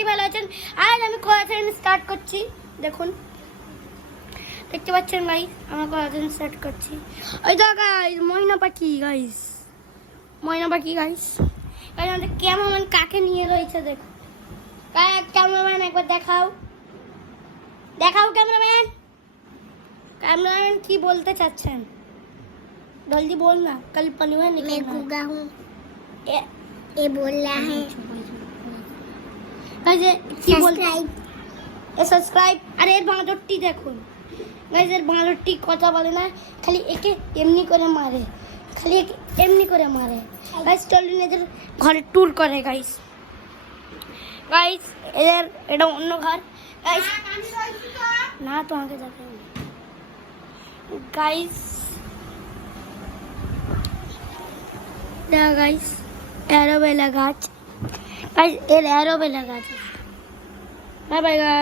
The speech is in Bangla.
করি ভালো আছেন। আজ আমি কথা চ্যানেল স্টার্ট করছি। দেখুন দেখতে পাচ্ছেন ভাই, আমার কথা চ্যানেল স্টার্ট করছি। ওই তো গাইস ময়না পাখি গাইস, ময়না পাখি গাইস। আমাদের ক্যামেরাম্যান কাকে নিয়ে রয়েছে দেখো। ক্যামেরাম্যান একবার দেখাও, দেখাও ক্যামেরাম্যান। कैमरामैन की बोलते चाচ্ছেন जल्दी बोल ना, कल पनीर निकलना। मैं गूंगा हूँ, ये बोल रहा है गाइस की बोलते सब्सक्राइब। এ সাবস্ক্রাইব। আরে এর বাঁদরটি দেখুন গাইস, এর বাঁদরটি কথা বলে না, খালি একে এমনি করে মারে, খালি একে এমনি করে মারে। গাইস চলুন এদের ঘরে ট্যুর করে গাইস। গাইস এদের এটা অন্য ঘর গাইস, না তোমাকে দেখাবো गाइस। गाइस एरोवेला गाछ, गाइस एरोवेला गाछ। Bye bye guys.